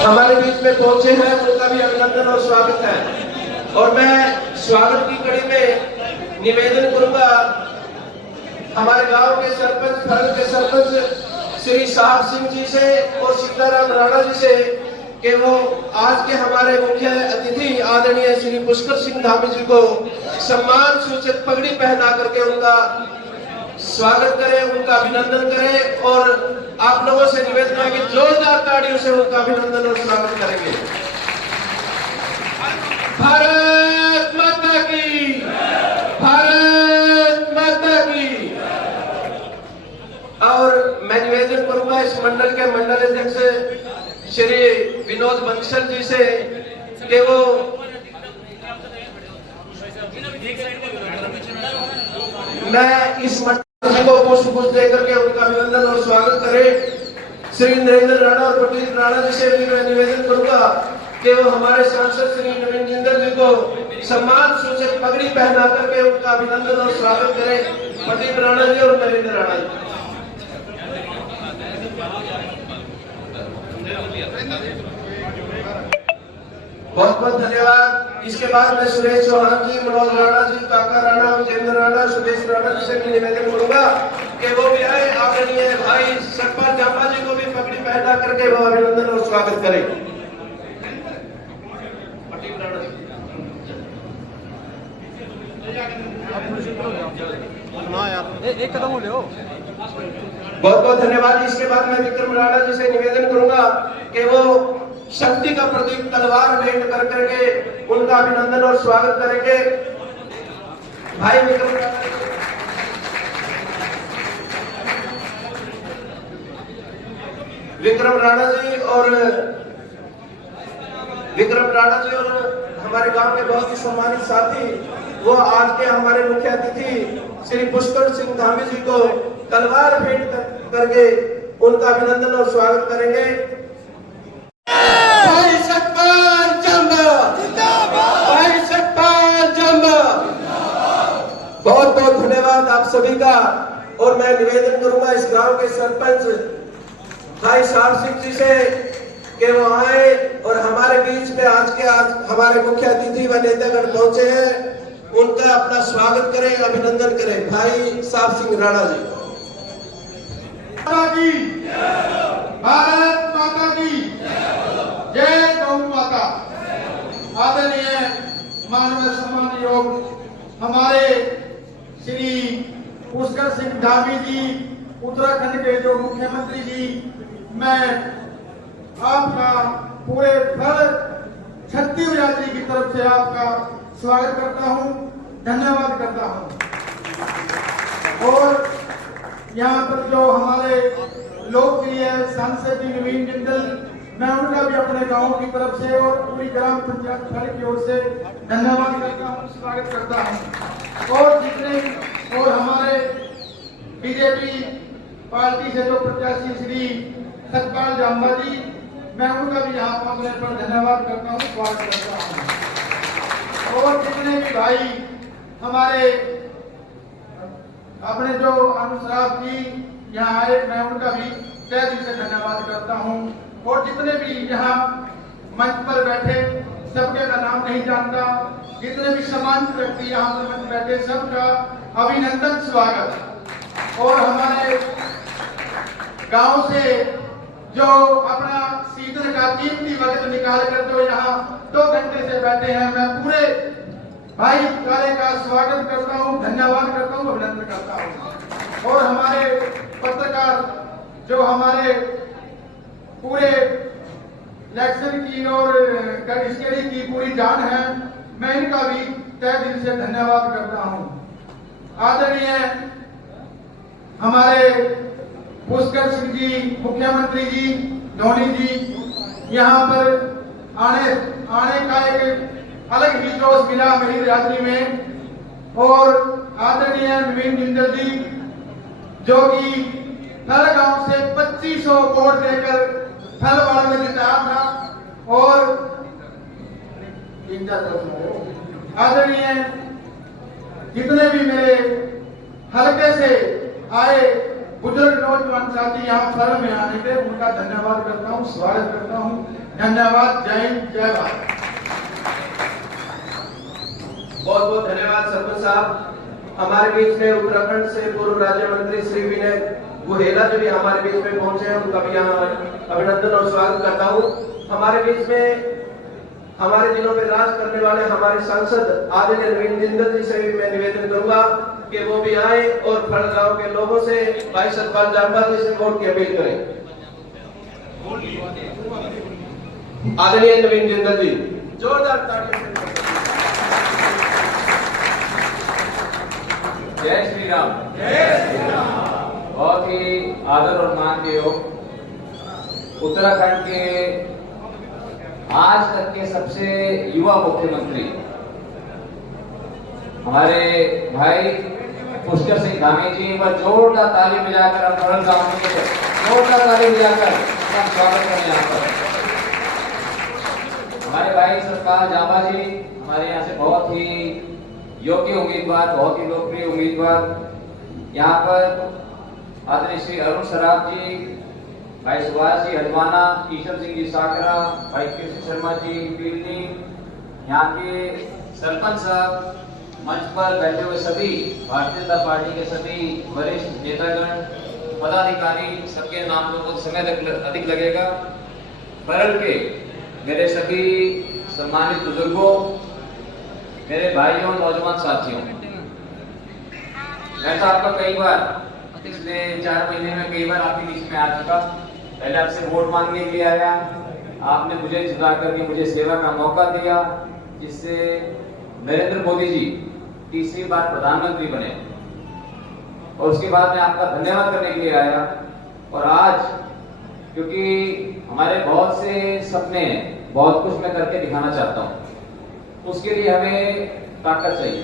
हमारे बीच में पहुंचे हैं, उनका भी अभिनंदन और स्वागत है। और मैं स्वागत की कड़ी में निवेदन करूंगा हमारे गांव के सरपंच, फरल के सरपंच श्री साहब सिंह जी से और सीताराम राणा जी से कि वो आज के हमारे मुख्य अतिथि आदरणीय श्री पुष्कर सिंह धामी जी को सम्मान सूचित पगड़ी पहना करके उनका स्वागत करें, उनका अभिनंदन करें। और आप लोगों से निवेदन है कि जोरदार तालियों से उनका अभिनंदन और स्वागत करेंगे। भारत माता की, भारत माता की। और मैं निवेदन करूंगा इस मंडल के मंडल अध्यक्ष श्री विनोद बंसल जी से कि वो मैं इस मंडल को पुष्प देकर के उनका अभिनंदन और स्वागत करें। श्री नरेंद्र राणा और प्रदीप राणा जी से भी मैं निवेदन करूंगा कि वो हमारे सांसद श्री नवीन जिंदल जी को सम्मान सूचक पगड़ी पहना करके उनका अभिनंदन और स्वागत करें। प्रदीप राणा जी और नरेंद्र राणा जी। बहुत बहुत धन्यवाद। इसके बाद मैं सुरेश चौहान जी, मनोज राणा जी, काका राणा, विजेंद्र राणा, सुदेश राणा जी से भी निवेदन करूंगा कि वो भी आए। आदरणीय भाई सतपाल जांबा जी को भी पगड़ी पहना करके वो अभिनंदन और स्वागत करें। एक कदम हो ले। बहुत बहुत धन्यवाद। इसके बाद मैं विक्रम राणा जी से निवेदन करूंगा कि वो शक्ति का प्रतीक तलवार भेंट कर करके उनका अभिनंदन और स्वागत करेंगे। भाई विक्रम राणा जी और हमारे गांव के बहुत ही सम्मानित साथी, वो आज के हमारे मुख्य अतिथि श्री पुष्कर सिंह धामी जी को तलवार भेंट करके उनका अभिनंदन और स्वागत करेंगे। भाई सतपाल जांबा जिंदाबाद, भाई सतपाल जांबा। बहुत बहुत धन्यवाद आप सभी का। और मैं निवेदन करूंगा इस गांव के सरपंच भाई साहब सिंह जी से कि वो आए और हमारे बीच में आज हमारे मुख्य अतिथि व नेतागण पहुंचे हैं, उनका अपना स्वागत करें, अभिनंदन करें। भाई साहब सिंह राणा जी। भारत माता की जय, गौ माता। आदरणीय माननीय सम्मान योग हमारे श्री पुष्कर सिंह धामी जी, उत्तराखंड के जो मुख्यमंत्री जी, मैं आपका पूरे फल छत्तीस यात्री की तरफ से आपका स्वागत करता हूं, धन्यवाद करता हूं। और यहाँ पर जो हमारे लोकप्रिय सांसद जी नवीन जिंदल, मैं उनका भी अपने गांव की तरफ से और पूरी ग्राम पंचायत फल की ओर से धन्यवाद करता हूँ, स्वागत करता हूँ। और जितने और हमारे बीजेपी पार्टी से जो प्रत्याशी श्री सतपाल जांबा जी, मैं उनका भी यहाँ पहुंचने पर धन्यवाद करता हूँ, स्वागत करता हूँ। और जितने भी भाई हमारे अपने जो अनुश्राव जी यहाँ आए, मैं उनका भी तहे दिल से धन्यवाद करता हूँ। और जितने भी यहाँ मंच पर बैठे, सबके का नाम नहीं जानता, जितने भी सम्मानित व्यक्ति यहाँ पर मंच बैठे, सबका अभिनंदन, स्वागत। और हमारे गांव से जो अपना सीजन का कीमती वक्त निकाल कर जो यहाँ 2 घंटे से बैठे हैं, मैं पूरे भाईचारे का स्वागत करता हूँ, धन्यवाद करता हूँ, अभिनंदन करता हूँ। और हमारे पत्रकार जो हमारे पूरे इलेक्शन की और कड़ी की पूरी जान है, मैं इनका भी तहे दिल से धन्यवाद करता हूँ। आदरणीय हमारे पुष्कर सिंह जी, मुख्यमंत्री जी, धोनी जी, यहाँ पर आने का एक अलग ही जोश मिला मेरी बिरादरी में। और आदरणीय नवीन जिंदल जी, जो कि हर गांव से 2500 वोट देकर फलवाड़ में जिताया था। और आदरणीय जितने भी मेरे हल्के से आए बुजुर्ग नौजवान साथी यहाँ फल में आने के उनका धन्यवाद करता हूँ, स्वागत करता हूँ। धन्यवाद। जय हिंद, जय भारत। बहुत बहुत धन्यवाद सरपंच साहब। हमारे बीच में उत्तराखंड से पूर्व राज्य मंत्री श्री विनय गुहेला जो भी हमारे बीच में पहुंचे हैं, उनका भी यहाँ अभिनंदन और स्वागत करता हूँ। हमारे बीच में हमारे जिलों में राज करने वाले हमारे सांसद आदरणीय नवीन जिंदल जी से भी मैं निवेदन करूंगा कि वो भी आए और फल गांव के लोगों से भाई सतपाल जांबा जी से वोट की अपील करें। आदरणीय नवीन जिंदल जी, जोरदार तालियों से। जय श्री राम। जय श्री राम। बहुत ही आदर और मान के योग उत्तराखंड के आज तक के सबसे युवा मुख्यमंत्री हमारे भाई पुष्कर सिंह धामी जी पर जोरदार ताली बजाकर हम फरल गांव में जोरदार ताली बजाकर हम स्वागत करें। यहाँ पर हमारे भाई सतपाल जांबा जी हमारे यहाँ से बहुत ही योग्य उम्मीदवार, बहुत ही लोकप्रिय उम्मीदवार। यहाँ पर आदरणीय श्री अरुण सराफ जी, भाई सुभाष जी हलवाना, ईश्वर सिंह जी साकरा, भाई कृष्ण शर्मा जी पीलनी, यहाँ के सरपंच साहब, मंच पर बैठे हुए सभी भारतीय जनता पार्टी के सभी वरिष्ठ नेतागण, पदाधिकारी, सबके नाम को समय तक अधिक लगेगा। परल के मेरे सभी सम्मानित बुजुर्गों, मेरे भाइयों, नौजवान साथियों, मैं तो आपका कई बार पिछले 4 महीने में कई बार आपके बीच में आ चुका। पहले आपसे वोट मांगने के लिए आया, आपने मुझे जिता करके मुझे सेवा का मौका दिया, जिससे नरेंद्र मोदी जी तीसरी बार प्रधानमंत्री बने। और उसके बाद मैं आपका धन्यवाद करने के लिए आया। और आज क्योंकि हमारे बहुत से सपने हैं, बहुत कुछ मैं करके दिखाना चाहता हूँ, उसके लिए हमें ताकत चाहिए।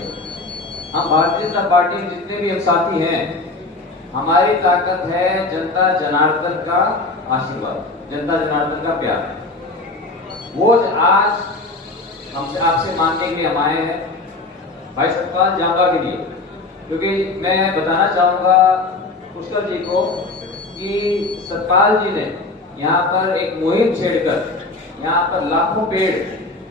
हम भारतीय जनता पार्टी में जितने भी हम साथी हैं, हमारी ताकत है जनता जनार्दन का आशीर्वाद, जनता जनार्दन का प्यार। वो आज हमसे आपसे मांगने के लिए हम आए हैं भाई सतपाल जांबा के लिए, क्योंकि मैं बताना चाहूंगा पुष्कर जी को कि सतपाल जी ने यहाँ पर एक मुहिम छेड़कर यहाँ पर लाखों पेड़,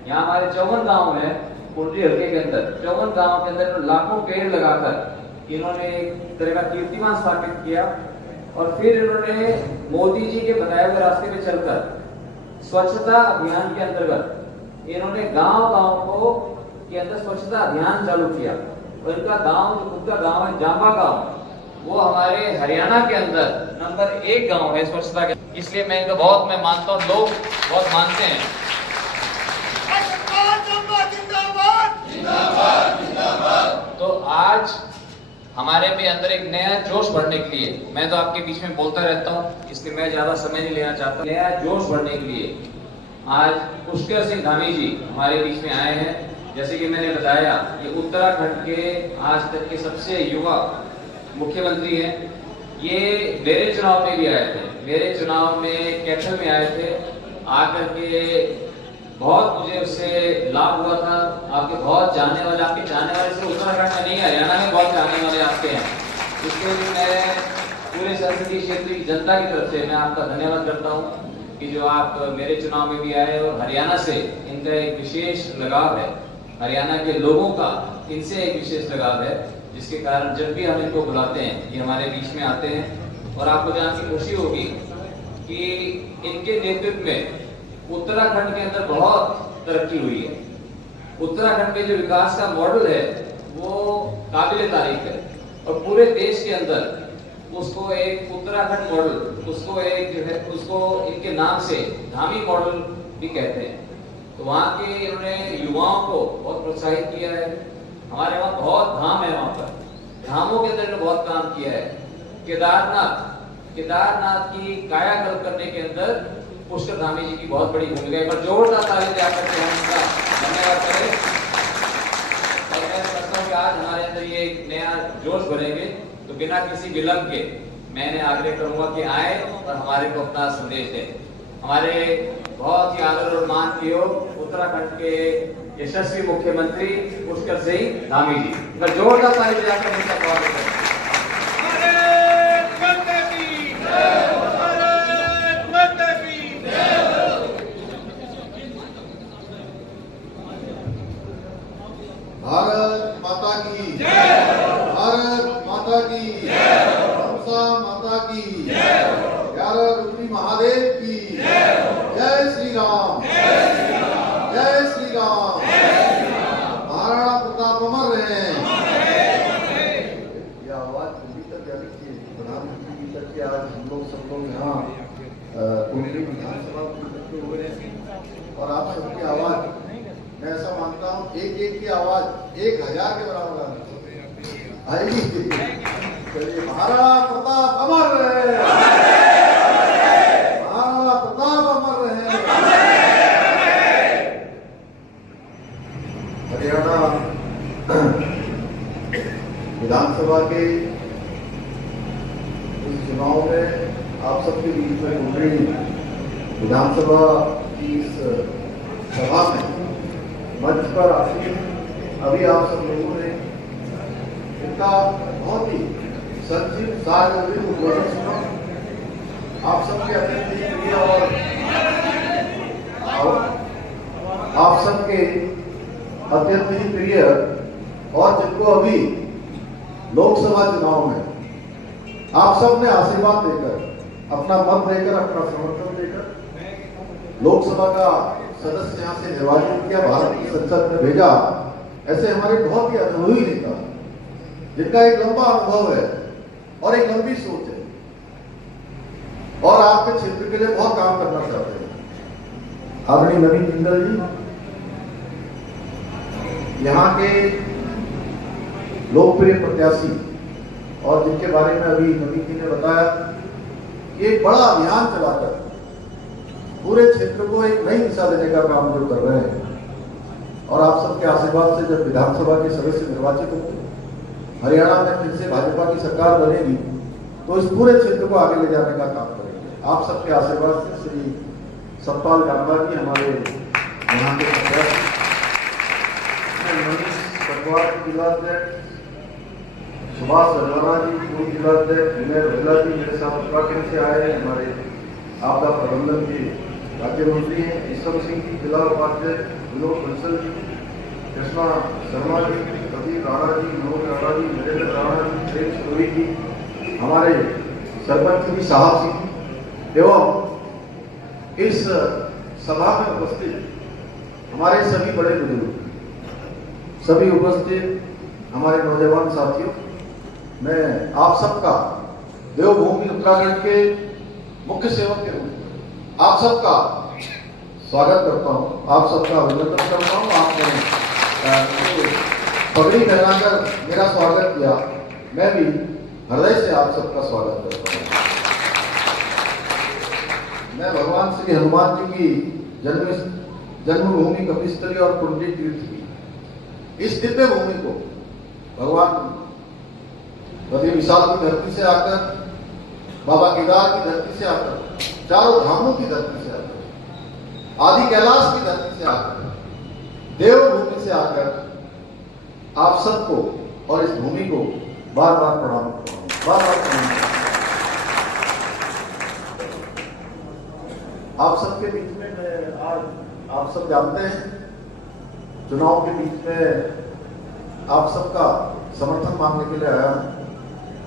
यहाँ हमारे 54 गांव है कुंडली हल्के के अंदर, 54 गांव के अंदर लाखों पेड़ लगाकर इन्होंने एक तरह का कीर्तिमान स्थापित किया। और फिर इन्होंने मोदी जी के बताए हुए रास्ते पे चलकर स्वच्छता अभियान के अंतर्गत इन्होंने गांव-गांव को के अंदर स्वच्छता अभियान चालू किया। और इनका गांव, जो खुद का गांव है जांबा गांव, वो हमारे हरियाणा के अंदर नंबर 1 गांव है स्वच्छता के। इसलिए मैं इनको बहुत मैं मानता हूँ, लोग बहुत मानते हैं। तो आज हमारे भी अंदर एक नया जोश भरने के लिए, मैं तो आपके बीच में बोलता रहता हूँ, इसलिए मैं ज्यादा समय नहीं लेना चाहता। नया जोश भरने के लिए आज पुष्कर सिंह धामी जी हमारे बीच में आए हैं। जैसे कि मैंने बताया, ये उत्तराखंड के आज तक के सबसे युवा मुख्यमंत्री हैं। ये मेरे चुनाव में भी आए थे, मेरे चुनाव में कैथल में आए थे। आकर के बहुत मुझे उससे लाभ हुआ था। आपके बहुत जानने वाले, आपके जानने वाले से उत्तराखंड में नहीं, हरियाणा में बहुत जानने वाले आपके हैं। इसके लिए मैं पूरे संसदीय क्षेत्र की जनता की तरफ से मैं आपका धन्यवाद करता हूँ कि जो आप मेरे चुनाव में भी आए और हरियाणा से इनका एक विशेष लगाव है, हरियाणा के लोगों का इनसे एक विशेष लगाव है, जिसके कारण जब भी हम इनको बुलाते हैं ये हमारे बीच में आते हैं। और आपको जान के खुशी होगी कि इनके नेतृत्व में उत्तराखंड के अंदर बहुत तरक्की हुई है। उत्तराखंड में जो विकास का मॉडल है वो काबिले तारीफ है और पूरे देश के अंदर उसको एक उत्तराखंड मॉडल, उसको एक जो है उसको इनके नाम से धामी मॉडल भी कहते हैं। तो वहाँ के इन्होंने युवाओं को बहुत प्रोत्साहित किया है। हमारे वहाँ बहुत धाम है, वहाँ पर धामों के अंदर इन्होंने बहुत काम किया है। केदारनाथ की कायाकल्प करने के अंदर पुष्कर धामी जी की बहुत बड़ी भूमिका है। पर जोरदार ताली देकर के हम इनका धन्यवाद करें। और मैं समझता हूँ कि आज हमारे अंदर ये एक नया जोश भरेंगे। तो बिना किसी विलंब के मैंने आग्रह करूंगा कि आए और हमारे को अपना संदेश दें। हमारे बहुत ही आदर और मान की उत्तराखंड के यशस्वी मुख्यमंत्री पुष्कर सिंह धामी जी, जोरदार ताली बजाकर इनका स्वागत करें। राम, जय श्री राम। महाराणा प्रताप अमर रहे। ये आवाज दिल्ली तक जानी चाहिए, प्रधानमंत्री जी तक कि आज हम लोग सब लोग यहाँ कुंडली विधानसभा में इकट्ठे हुए हैं और आप सबकी आवाज, मैं ऐसा मानता हूँ एक एक की आवाज 1000 के बराबर आएगी। चलिए, महाराणा प्रताप अमर रहे, महाराणा प्रताप अमर रहे। हरियाणा विधानसभा के इस चुनाव में आप सबके बीच में उभरी विधानसभा की इस सभा में मंच पर आसीन अभी आप सब लोगों ने इनका बहुत ही संक्षिप्त सार्वजनिक उद्बोधन सुना। आप सबके अत्यंत ही प्रिय और आप सबके अत्यंत ही प्रिय और जिनको अभी लोकसभा चुनाव में आप सब ने आशीर्वाद देकर, अपना मत देकर, अपना समर्थन देकर लोकसभा का सदस्य यहाँ से निर्वाचित किया, भारत की संसद में भेजा। ऐसे हमारे बहुत ही अनुभवी नेता जिनका एक लंबा अनुभव है और एक लंबी सोच है और आपके क्षेत्र के लिए बहुत काम करना चाहते हैं। आदरणीय नवीन जिंदल जी, यहाँ के लोकप्रिय प्रत्याशी और जिनके बारे में अभी नवीन जी ने बताया, एक बड़ा अभियान चलाकर पूरे क्षेत्र को एक नई दिशा देने का काम जो कर रहे हैं और आप सबके आशीर्वाद से जब विधानसभा के सदस्य निर्वाचित होंगे, हरियाणा में फिर से भाजपा की सरकार बनेगी तो इस पूरे क्षेत्र को आगे ले जाने का काम करेंगे। आप सबके आशीर्वाद से श्री सतपाल जानवा जी हमारे यहाँ के प्रत्याशी, मनीष पटवार जिलाध्यक्ष, सुभाष सरवरा जी पूर्व जिलाध्यक्ष, विनय रोहिला जी मेरे साथ उत्तराखंड से आए हैं, हमारे आपदा प्रबंधन के राज्य मंत्री हैं, ईश्वर सिंह जी जिला उपाध्यक्ष, विनोद बंसल जी, कृष्णा शर्मा जी, प्रदीप राणा जी, मनोज राणा जी, नरेंद्र राणा जी, प्रेम सोरी जी, हमारे सरपंच जी साहब सिंह एवं इस सभा में उपस्थित हमारे सभी बड़े बुजुर्ग, सभी उपस्थित हमारे नौजवान साथियों, मैं आप सबका देवभूमि उत्तराखंड के मुख्य सेवक के रूप में आप सबका स्वागत करता हूं, आप सबका अभिनंदन करता हूं। आपने पगड़ी पहनाकर मेरा स्वागत किया, मैं भी हृदय से आप सबका स्वागत करता हूं। मैं भगवान श्री हनुमान जी की जन्मभूमि कपिस्थली और पुण्य तीर्थ की इस दिव्य भूमि को भगवान बद्री विशाल की धरती से आकर, बाबा केदार की धरती से आकर, चारों धामों की धरती से आकर, आदि कैलाश की धरती से आकर, देवभूमि से आकर आप सबको और इस भूमि को बार बार प्रणाम करता हूं, बार बार प्रणाम करता हूं। आप सबके बीच में मैं आज, आप सब जानते हैं, चुनाव के बीच में आप सबका समर्थन मांगने के लिए आया हूं,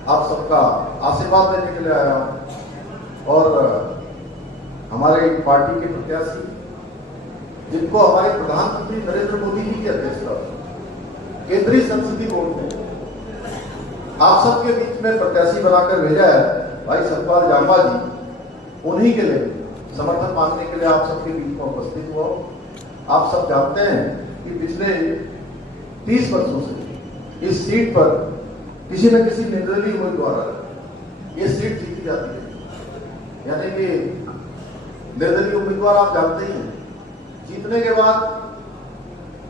आप सबका आशीर्वाद देने के लिए आया हूं और हमारे पार्टी के प्रत्याशी जिनको हमारे प्रधानमंत्री नरेंद्र मोदी जी की अध्यक्षता केंद्रीय संसदीय बोर्ड ने आप सबके बीच में प्रत्याशी बनाकर भेजा है, भाई सतपाल जानवा जी, उन्हीं के लिए समर्थन मांगने के लिए आप सबके बीच में उपस्थित हुआ। आप सब जानते हैं कि पिछले 30 वर्षों से इस सीट पर किसी न किसी निर्दलीय उम्मीदवार ये सीट जीती जाती है, यानी कि निर्दलीय उम्मीदवार आप जानते ही हैं, जीतने के बाद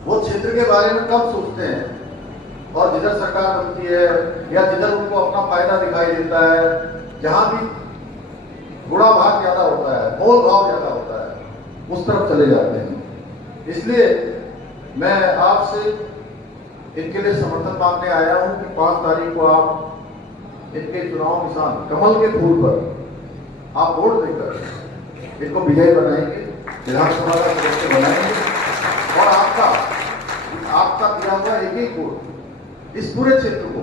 वो क्षेत्र के बारे में कम सोचते हैं और जिधर सरकार बनती है या जिधर उनको अपना फायदा दिखाई देता है, जहां भी गुणा भाग ज्यादा होता है, मोल भाव ज्यादा होता है, उस तरफ चले जाते हैं। इसलिए मैं आपसे इनके लिए समर्थन मांगने आया हूं कि 5 तारीख को आप इनके चुनाव निशान कमल के फूल पर आप वोट देकर इनको विजयी बनाएंगे, विधानसभा का सदस्य बनाएंगे और आपका दिया हुआ एक एक वोट इस पूरे क्षेत्र को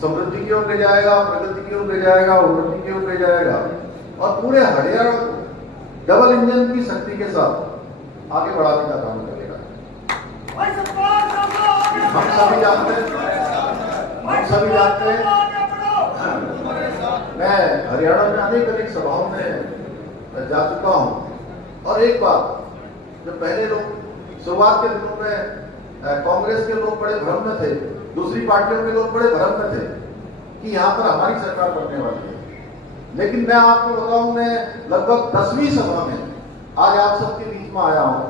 समृद्धि की ओर ले जाएगा, प्रगति की ओर ले जाएगा, उन्नति की ओर ले जाएगा और पूरे हरियाणा को डबल इंजन की शक्ति के साथ आगे बढ़ाने का काम करेगा। हम सभी जानते हैं मैं हरियाणा में अनेक सभाओं में जा चुका हूं, और एक बात, जो पहले लोग शुरुआत के दिनों में कांग्रेस के लोग बड़े भ्रम में थे, दूसरी पार्टियों के लोग बड़े भ्रम में थे कि यहाँ पर हमारी सरकार बनने वाली है। लेकिन मैं आपको बताऊं, मैं लगभग 10वीं सभा में आज आप सबके बीच में आया हूं,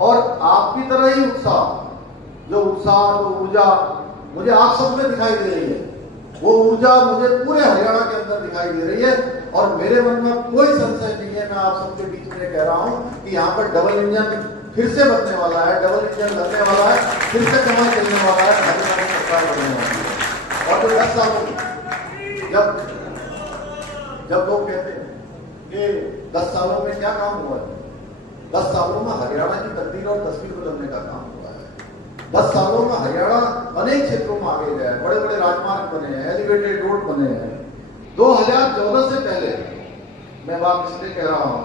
और आपकी तरह ही जो ऊर्जा मुझे आप सब में दिखाई दे रही है, वो ऊर्जा मुझे पूरे हरियाणा के अंदर दिखाई दे रही है। और मेरे मन में कोई संशय नहीं है, मैं आप सबके बीच में कह रहा हूं कि यहाँ पर डबल इंजन फिर से बनने वाला है, डबल इंजन लगने वाला है, फिर से कमल चलने वाला है, हरियाणा सरकार बनने वाली है। और तो 10 सालों में जब लोग कहते हैं कि 10 सालों में क्या काम हुआ है, 10 सालों में हरियाणा की तकदीर और तस्वीर बदलने का काम हुआ है। 10 सालों में हरियाणा अनेक क्षेत्रों में आगे गया है, बड़े बड़े राजमार्ग बने हैं, एलिवेटेड रोड बने हैं। 2014 से पहले मैं बात इसलिए कह रहा हूं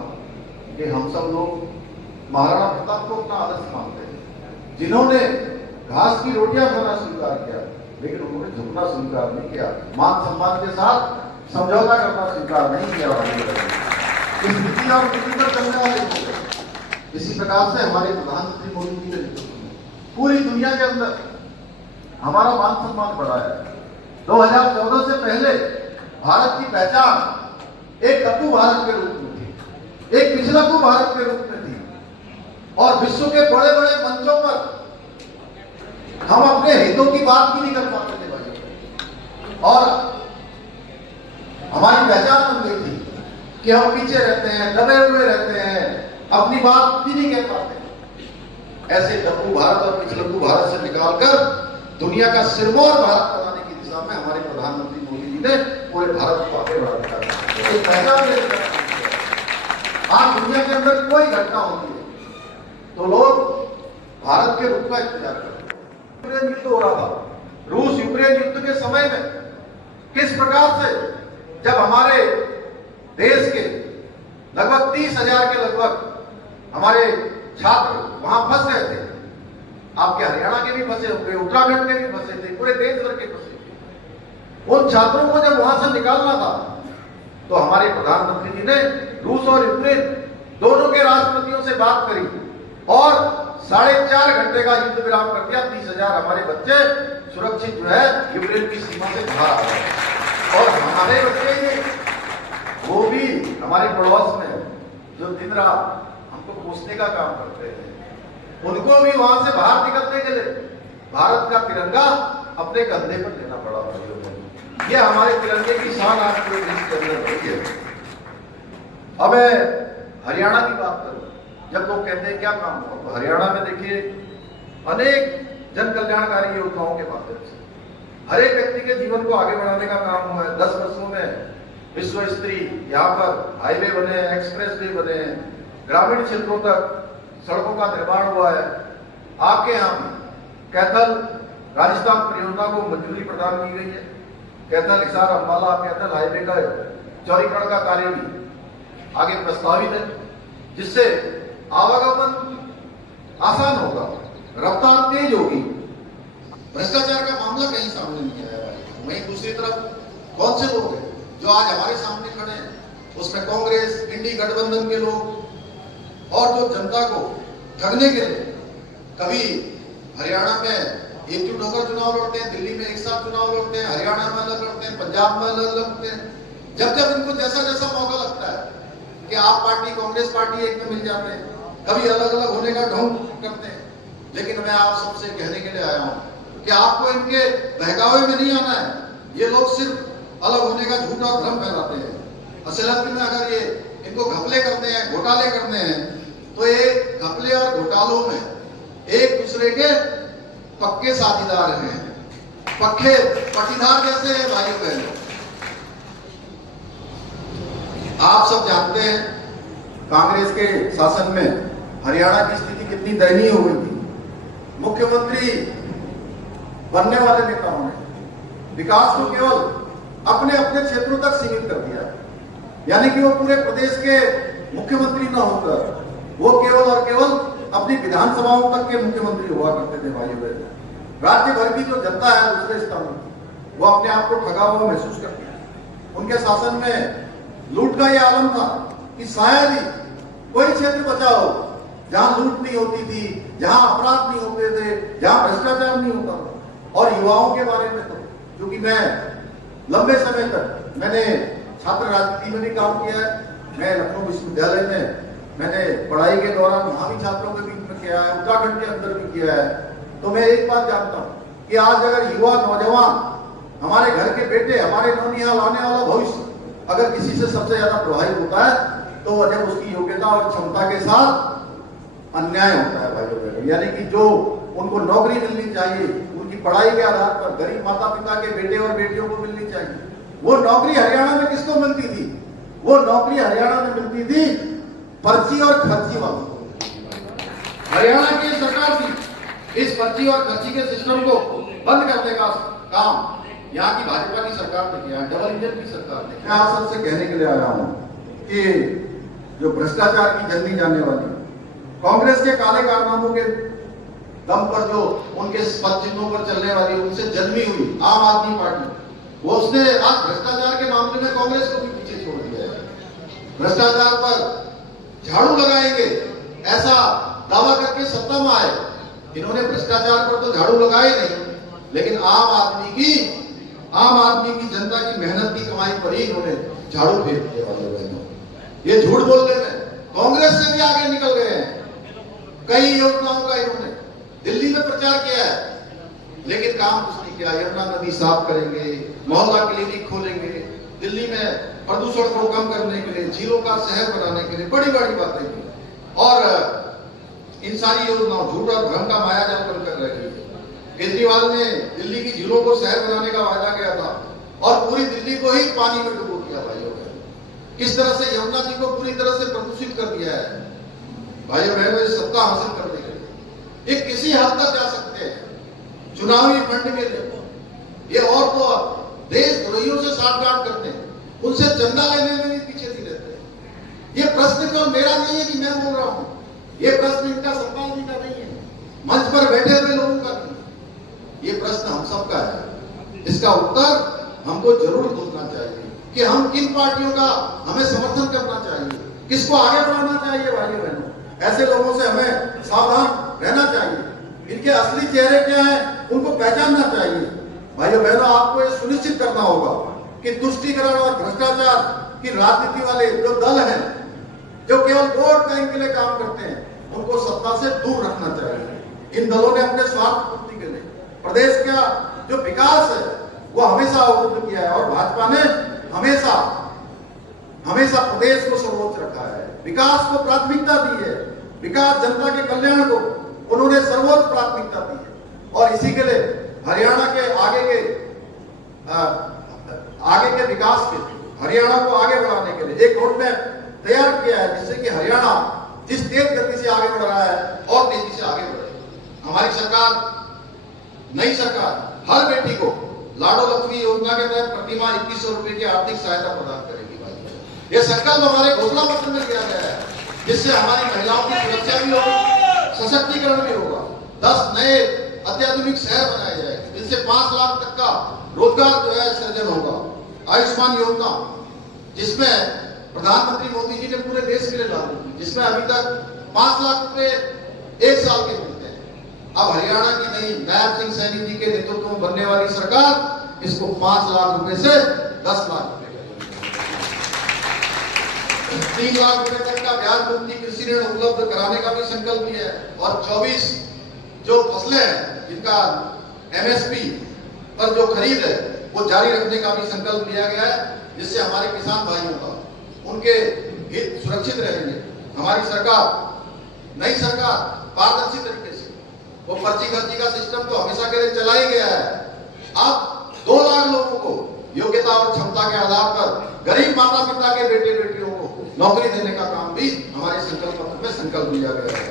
कि हम सब लोग महाराणा प्रताप को अपना आदर्श मानते हैं, जिन्होंने घास की रोटियां खाना स्वीकार किया, लेकिन उन्होंने झुकना स्वीकार नहीं किया, मान सम्मान के साथ समझौता करना स्वीकार नहीं किया। इस नीति और नीति पर चलने वाले लोग, इसी प्रकार से हमारे प्रधानमंत्री मोदी जी ने पूरी दुनिया के अंदर हमारा मान सम्मान बढ़ा है। 2014 से पहले भारत की पहचान एक टप्पू भारत के रूप में थी, एक पिछलकू भारत के रूप में थी, और विश्व के बड़े बड़े मंचों पर हम अपने हितों की बात भी नहीं कर पाते थे भाई, और हमारी पहचान बन गई थी कि हम पीछे रहते हैं, दबे हुए रहते हैं, अपनी बात भी नहीं कह पाते। ऐसे टप्पू भारत और पिछलकू भारत से निकालकर दुनिया का सिरमौर भारत बनाने की दिशा में हमारे प्रधानमंत्री मोदी जी ने पूरे भारत को आगे बढ़ा दिया। आज दुनिया के अंदर कोई घटना होती है तो लोग भारत के रुख का इंतजार करते हैं। यूक्रेन युद्ध हो रहा था, रूस यूक्रेन युद्ध के समय में किस प्रकार से जब हमारे देश के लगभग 30,000 के लगभग हमारे छात्र वहां फंस गए थे, आपके हरियाणा के भी फंसे होंगे, उत्तराखंड के भी फंसे थे, पूरे देश भर के फंसे थे। उन छात्रों को जब वहां से निकालना था तो हमारे प्रधानमंत्री जी ने रूस और यूक्रेन दोनों के राष्ट्रपतियों से बात करी और 4.5 घंटे का युद्ध विराम कर दिया। 30,000 हमारे बच्चे सुरक्षित जो है यूक्रेन की सीमा से बाहर आ गए। और हमारे बच्चे वो भी हमारे पड़ोस में जो दिन रात हमको पूछने का काम करते हैं, उनको भी वहां से बाहर निकलने के लिए भारत का तिरंगा अपने कंधे पर लेना पड़ा। ये हमारे तिरंगे की शान आज पूरे देश के अंदर रही है। अब मैं हरियाणा की बात करूं, जब लोग कहते हैं क्या काम हुआ, तो हरियाणा में देखिए अनेक जन कल्याणकारी योजनाओं के माध्यम से हर एक व्यक्ति के जीवन को आगे बढ़ाने का काम हुआ है। 10 वर्षों में विश्व स्तरीय यहाँ पर हाईवे बने, एक्सप्रेस वे बने, ग्रामीण क्षेत्रों तक सड़कों का निर्माण हुआ है। आपके यहाँ कैथल राजस्थान परियोजना को मंजूरी प्रदान की गई है। कैथल हिसार अंबाला कैथल हाईवे का चौड़ीकरण का कार्य भी आगे प्रस्तावित है, जिससे आवागमन आसान होगा, रफ्तार तेज होगी। भ्रष्टाचार का मामला कहीं सामने नहीं आया है। वहीं दूसरी तरफ कौन से लोग हैं जो आज हमारे सामने खड़े हैं, उसमें कांग्रेस इंडी गठबंधन के लोग और जो जनता को ठगने के लिए कभी हरियाणा में एकजुट होकर चुनाव लड़ते हैं, दिल्ली में एक साथ चुनाव लड़ते हैं, हरियाणा में अलग लड़ते हैं, पंजाब में अलग लड़ते हैं। जब जब इनको जैसा जैसा मौका लगता है कि आप पार्टी कांग्रेस पार्टी एक में मिल जाते हैं, कभी अलग अलग होने का ढोंग करते हैं। लेकिन मैं आप सबसे कहने के लिए आया हूं कि आपको इनके बहकावे में नहीं आना है। ये लोग सिर्फ अलग होने का झूठा भ्रम फैलाते हैं। असलियत में अगर ये इनको घपले करते हैं, घोटाले करते हैं, तो ये घपले और घोटालों में एक दूसरे के पक्के साझेदार हैं, पक्के पटीदार जैसे हैं भाई बहन। आप सब जानते हैं कांग्रेस के शासन में हरियाणा की स्थिति कितनी दयनीय हो गई थी। मुख्यमंत्री बनने वाले नेताओं ने विकास को केवल अपने अपने क्षेत्रों तक सीमित कर दिया, यानी कि वो पूरे प्रदेश के मुख्यमंत्री न होकर वो केवल और केवल अपनी विधानसभाओं तक के मुख्यमंत्री हुआ करते थे भाइयों बहनों। राज्य भर की जो जनता है दूसरे स्थानों की, वो अपने आप को ठगा हुआ महसूस करती है। उनके शासन में लूट का यह आलम था कि शायद ही कोई क्षेत्र बचा हो जहां लूट नहीं होती थी, जहां अपराध नहीं होते थे, जहां भ्रष्टाचार नहीं होता था। और युवाओं के बारे में तो क्योंकि मैं लंबे समय तक मैंने छात्र राजनीति में भी काम किया है, मैं लखनऊ विश्वविद्यालय में मैंने पढ़ाई के दौरान वहां भी छात्रों के बीच में किया है, उत्तराखंड के अंदर भी किया है। तो मैं एक बात जानता हूं कि आज अगर युवा नौजवान, हमारे घर के बेटे, हमारे नौनिहाल आने वाला भविष्य अगर किसी से सबसे ज्यादा प्रभावित होता है तो वह जब उसकी योग्यता और क्षमता के साथ अन्याय होता है भाइयों बहनों। यानी कि जो उनको नौकरी मिलनी चाहिए उनकी पढ़ाई के आधार पर, गरीब माता पिता के बेटे और बेटियों को मिलनी चाहिए, वो नौकरी हरियाणा में किसको मिलती थी? वो नौकरी हरियाणा में मिलती थी पर्ची और खर्ची वालों को। हरियाणा की सरकार थी इस पर्ची और खर्ची के सिस्टम को बंद करने का काम यहाँ की भाजपा की सरकार ने किया, डबल इंजन की सरकार ने। मैं आप सबसे कहने के लिए आया हूँ कि जो भ्रष्टाचार की जंगली जाने वाली कांग्रेस के काले कारनामों के दम पर जो उनके पद चिन्हों पर चलने वाली उनसे जन्मी हुई आम आदमी पार्टी, वो उसने आज भ्रष्टाचार के मामले में कांग्रेस को भी पीछे छोड़ दिया है। भ्रष्टाचार पर झाड़ू लगाएंगे ऐसा दावा करके सत्ता में आए। इन्होंने भ्रष्टाचार पर तो झाड़ू लगाए नहीं, लेकिन आम आदमी की जनता की मेहनत की कमाई पर ही इन्होंने झाड़ू फेर दिया। ये झूठ बोलने में कांग्रेस से भी आगे निकल गए हैं। कई योजनाओं का इन्होंने दिल्ली में प्रचार किया है, लेकिन काम कुछ नहीं किया। यमुना नदी साफ करेंगे, मोहल्ला क्लिनिक खोलेंगे, दिल्ली में प्रदूषण को कम करने के लिए, झीलों का शहर बनाने के लिए बड़ी बड़ी बातें की। और इन सारी योजनाओं झूठ और भ्रम का मायाजाल बनकर रह गई। केजरीवाल ने दिल्ली की झीलों को शहर बनाने का वादा किया था और पूरी दिल्ली को ही पानी में डुबो दिया भाइयों बहनों। किस तरह से यमुना जी को पूरी तरह से प्रदूषित कर दिया है भाइयों बहनों। सत्ता हासिल करने के लिए ये किसी हद तक जा सकते हैं चुनावी फंड के लिए। ये और तो देशद्रोहियों से साठगांठ करते हैं, उनसे चंदा लेने में भी पीछे नहीं रहते। ये प्रश्न केवल मेरा नहीं है कि मैं बोल रहा हूं, ये प्रश्न इनका सरकार जी का नहीं है, मंच पर बैठे हुए लोगों का नहीं, ये प्रश्न हम सबका है। इसका उत्तर हमको जरूर ढूंढना चाहिए कि हम किन पार्टियों का हमें समर्थन करना चाहिए, किसको आगे बढ़ाना चाहिए। भाइयों बहनों, ऐसे लोगों से हमें सावधान रहना चाहिए। इनके असली चेहरे क्या हैं उनको पहचानना चाहिए। भाइयों बहनों, आपको ये सुनिश्चित करना होगा कि तुष्टीकरण और भ्रष्टाचार की राजनीति वाले जो दल हैं, जो केवल वोट बैंक के लिए काम करते हैं, उनको सत्ता से दूर रखना चाहिए। इन दलों ने अपने स्वार्थ पूर्ति के लिए प्रदेश का जो विकास है वो हमेशा अवरुद्ध किया है और भाजपा ने हमेशा प्रदेश को सर्वोच्च रखा है, विकास को प्राथमिकता दी है। विकास, जनता के कल्याण को उन्होंने सर्वोच्च प्राथमिकता दी है। और इसी के लिए हरियाणा के आगे के विकास के, हरियाणा को आगे बढ़ाने के लिए एक रोड मैप तैयार किया है, जिससे कि हरियाणा जिस तेज गति से आगे बढ़ रहा है और तेजी से आगे बढ़े। हमारी सरकार, नई सरकार, हर बेटी को लाडो लक्ष्मी योजना के तहत प्रतिमाह 2100 रुपए की आर्थिक सहायता प्रदान करेगी। यह संकल्प हमारे घोषणा पत्र में किया गया है, जिससे हमारी महिलाओं की सुरक्षा भी होगी, सशक्तिकरण भी होगा। 10 नए अत्याधुनिक शहर बनाए जाएंगे, जिनसे 5 लाख तक का रोजगार जो है सृजन होगा। आयुष्मान योजना, जिसमें प्रधानमंत्री मोदी जी ने पूरे देश के लिए लागू की, जिसमें अभी तक 5 लाख रुपए 1 साल के मिलते हैं। अब हरियाणा की नई नायब सिंह सैनी जी के नेतृत्व में बनने वाली सरकार इसको 5 लाख रुपए से 10 लाख रुपए करेगी। 3 लाख रुपए तक का ब्याज मुक्ति कृषि ऋण उपलब्ध कराने का भी संकल्प लिया है। और 24 जो फसलें हैं जिनका एमएसपी पर जो खरीद है वो जारी रखने का भी संकल्प लिया गया है, जिससे हमारे किसान भाइयों का उनके हित सुरक्षित रहेंगे। हमारी सरकार, नई सरकार पारदर्शी तरीके से, वो पर्ची खर्ची का सिस्टम तो हमेशा के लिए चला ही गया है। अब 2 लाख लोगों को योग्यता और क्षमता के आधार पर गरीब माता पिता के बेटे बेटियों को नौकरी देने का काम भी हमारे संकल्प पत्र में संकल्प लिया गया है।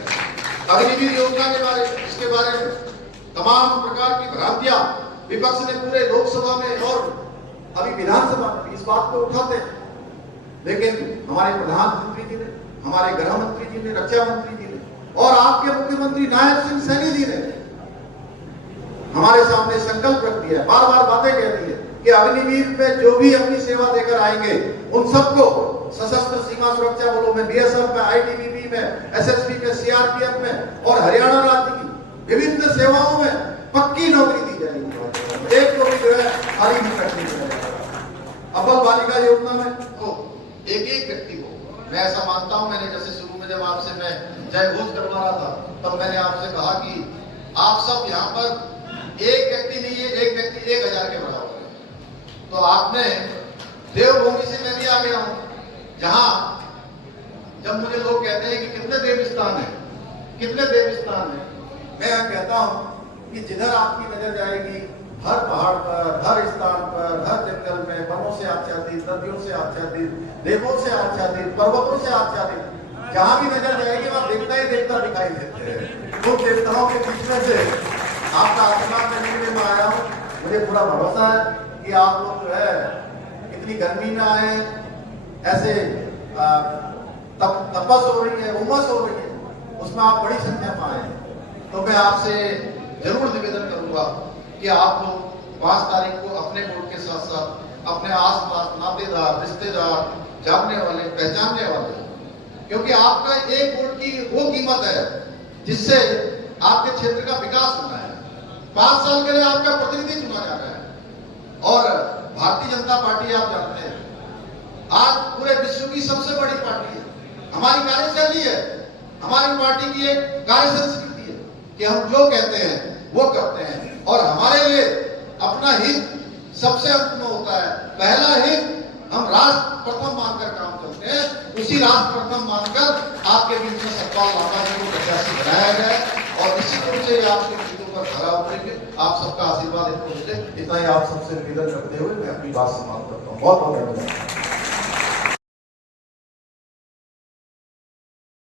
अग्निवीर योजना के बारे में, इसके बारे में तमाम प्रकार की भ्रांतियां विपक्ष ने पूरे लोकसभा में और अभी विधानसभा में इस बात को उठाते हैं, लेकिन हमारे प्रधानमंत्री जी ने हमारे गृह मंत्री जी ने, रक्षा मंत्री जी ने और आपके मुख्यमंत्री नायब सिंह सैनी जी ने हमारे सामने संकल्प रख दिया, बार बार बातें कह दी है कि अग्निवीर में जो भी अपनी सेवा देकर आएंगे उन सबको सशस्त्र सीमा सुरक्षा बलों में, बीएसएफ में, आईटीबीपी में, एसएसबी में, सीआरपीएफ में और हरियाणा राज्य की विभिन्न सेवाओं में पक्की नौकरी दी जाएगी। एक को भी जो है खाली नहीं करनी चाहिए। अव्वल बालिका योजना में तो एक एक व्यक्ति को, मैं ऐसा मानता हूं, मैंने जैसे शुरू में जब आपसे मैं जय घोष करवा रहा था तब मैंने आपसे कहा कि आप सब यहाँ पर एक व्यक्ति नहीं है, एक व्यक्ति 1000 के बराबर है। तो आपने देवभूमि से मैं भी आ गया हूं, जहां जब मुझे लोग कहते हैं कि कितने देव स्थान है, कितने देव स्थान है, मैं कहता हूं कि जिधर आपकी नजर जाएगी, हर पहाड़ पर, हर स्थान पर, हर जंगल में, वनों से आच्छादित, नदियों से आच्छादित, देवों से आच्छादित, पर्वतों से आच्छादित, जहां भी नजर जाएगी वहां देवता ही देवता दिखाई देते हैं। उन देवताओं के बीच में से आपका आशीर्वाद लेने के लिए मैं आया हूँ। मुझे पूरा भरोसा है कि आप लोग जो है इतनी गर्मी में आए, ऐसे तपस हो रही है, उमस हो रही है, उसमें आप बड़ी संख्या में आए। तो मैं आपसे जरूर निवेदन करूंगा कि आप लोग 5 तारीख को अपने वोट के साथ साथ अपने आसपास नातेदार, रिश्तेदार, जानने वाले, पहचानने वाले, क्योंकि आपका एक वोट की वो कीमत है जिससे आपके क्षेत्र का विकास होना है। 5 साल के लिए आपका प्रतिनिधि चुना जा रहा है और भारतीय जनता पार्टी आप जानते हैं आज पूरे विश्व की सबसे बड़ी पार्टी है। हमारी कार्यशैली है, हमारी पार्टी की एक कार्य संस्कृति है कि हम जो कहते हैं वो करते हैं और हमारे लिए अपना हित सबसे अंत में होता है। पहला हित हम राष्ट्र प्रथम मानकर काम करते हैं, उसी राष्ट्र प्रथम मानकर आपके बीच में सतपाल लांबा जी को प्रत्याशी बनाया गया और निश्चित रूप से आपके सीटों पर खरा उतरेंगे। आप सबका आशीर्वाद इनको मिले, इतना ही आप सबसे निवेदन करते हुए मैं अपनी बात समाप्त करता हूँ। बहुत बहुत धन्यवाद।